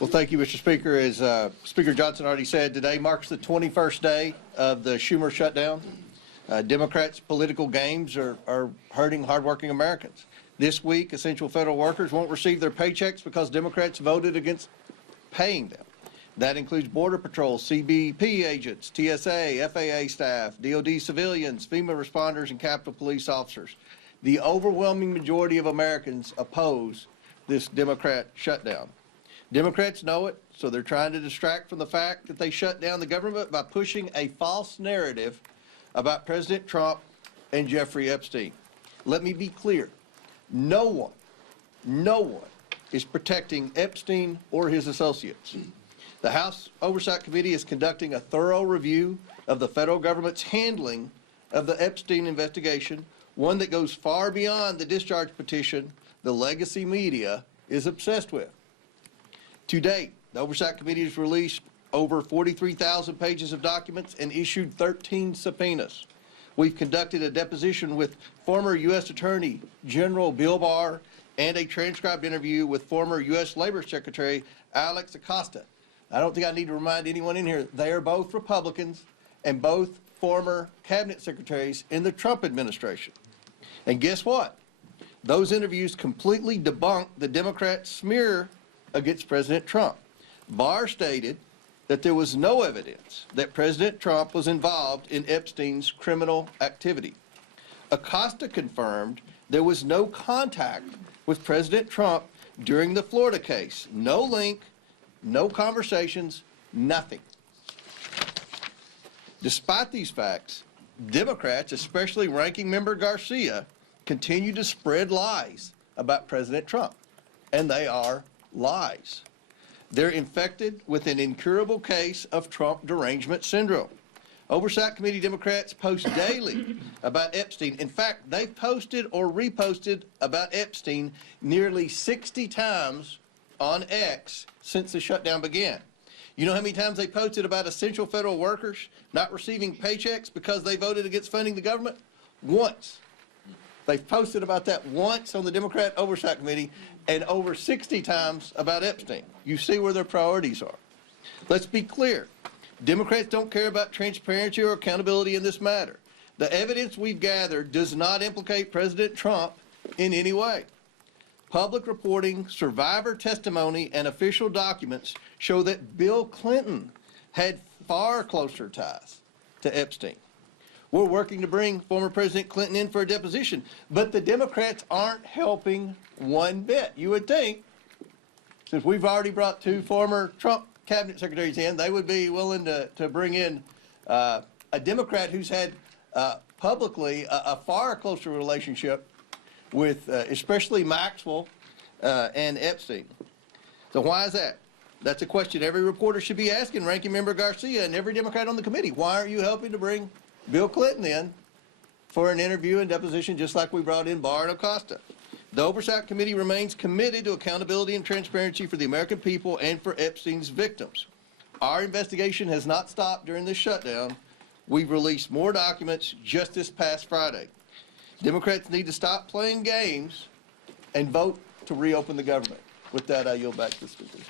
Well, thank you, Mr. Speaker. As Speaker Johnson already said, today marks the 21st day of the Schumer shutdown. Democrats' political games are hurting hardworking Americans. This week, essential federal workers won't receive their paychecks because Democrats voted against paying them. That includes Border Patrol, CBP agents, TSA, FAA staff, DOD civilians, FEMA responders, and Capitol Police officers. The overwhelming majority of Americans oppose this Democrat shutdown. Democrats know it, so they're trying to distract from the fact that they shut down the government by pushing a false narrative about President Trump and Jeffrey Epstein. Let me be clear. No one is protecting Epstein or his associates. The House Oversight Committee is conducting a thorough review of the federal government's handling of the Epstein investigation, one that goes far beyond the discharge petition the legacy media is obsessed with. To date, the Oversight Committee has released over 43,000 pages of documents and issued 13 subpoenas. We've conducted a deposition with former U.S. Attorney General Bill Barr and a transcribed interview with former U.S. Labor Secretary Alex Acosta. I don't think I need to remind anyone in here, they are both Republicans and both former cabinet secretaries in the Trump administration. And guess what? Those interviews completely debunked the Democrat smear against President Trump. Barr stated that there was no evidence that President Trump was involved in Epstein's criminal activity. Acosta confirmed there was no contact with President Trump during the Florida case. No link, no conversations, nothing. Despite these facts, Democrats, especially Ranking Member Garcia, continue to spread lies about President Trump, and they are lies. They're infected with an incurable case of Trump derangement syndrome. Oversight Committee Democrats post daily about Epstein. In fact, they've posted or reposted about Epstein nearly 60 times on X since the shutdown began. You know how many times they posted about essential federal workers not receiving paychecks because they voted against funding the government? Once. They've posted about that once on the Democrat Oversight Committee and over 60 times about Epstein. You see where their priorities are. Let's be clear. Democrats don't care about transparency or accountability in this matter. The evidence we've gathered does not implicate President Trump in any way. Public reporting, survivor testimony, and official documents show that Bill Clinton had far closer ties to Epstein. We're working to bring former President Clinton in for a deposition, but the Democrats aren't helping one bit. You would think, since we've already brought two former Trump cabinet secretaries in, they would be willing to bring in a Democrat who's had publicly a far closer relationship with especially Maxwell and Epstein. So why is that? That's a question every reporter should be asking Ranking Member Garcia and every Democrat on the committee. Why aren't you helping to bring Bill Clinton in for an interview and deposition just like we brought in Barr and Acosta? The Oversight Committee remains committed to accountability and transparency for the American people and for Epstein's victims. Our investigation has not stopped during this shutdown. We've released more documents just this past Friday. Democrats need to stop playing games and vote to reopen the government. With that, I yield back to the speakers.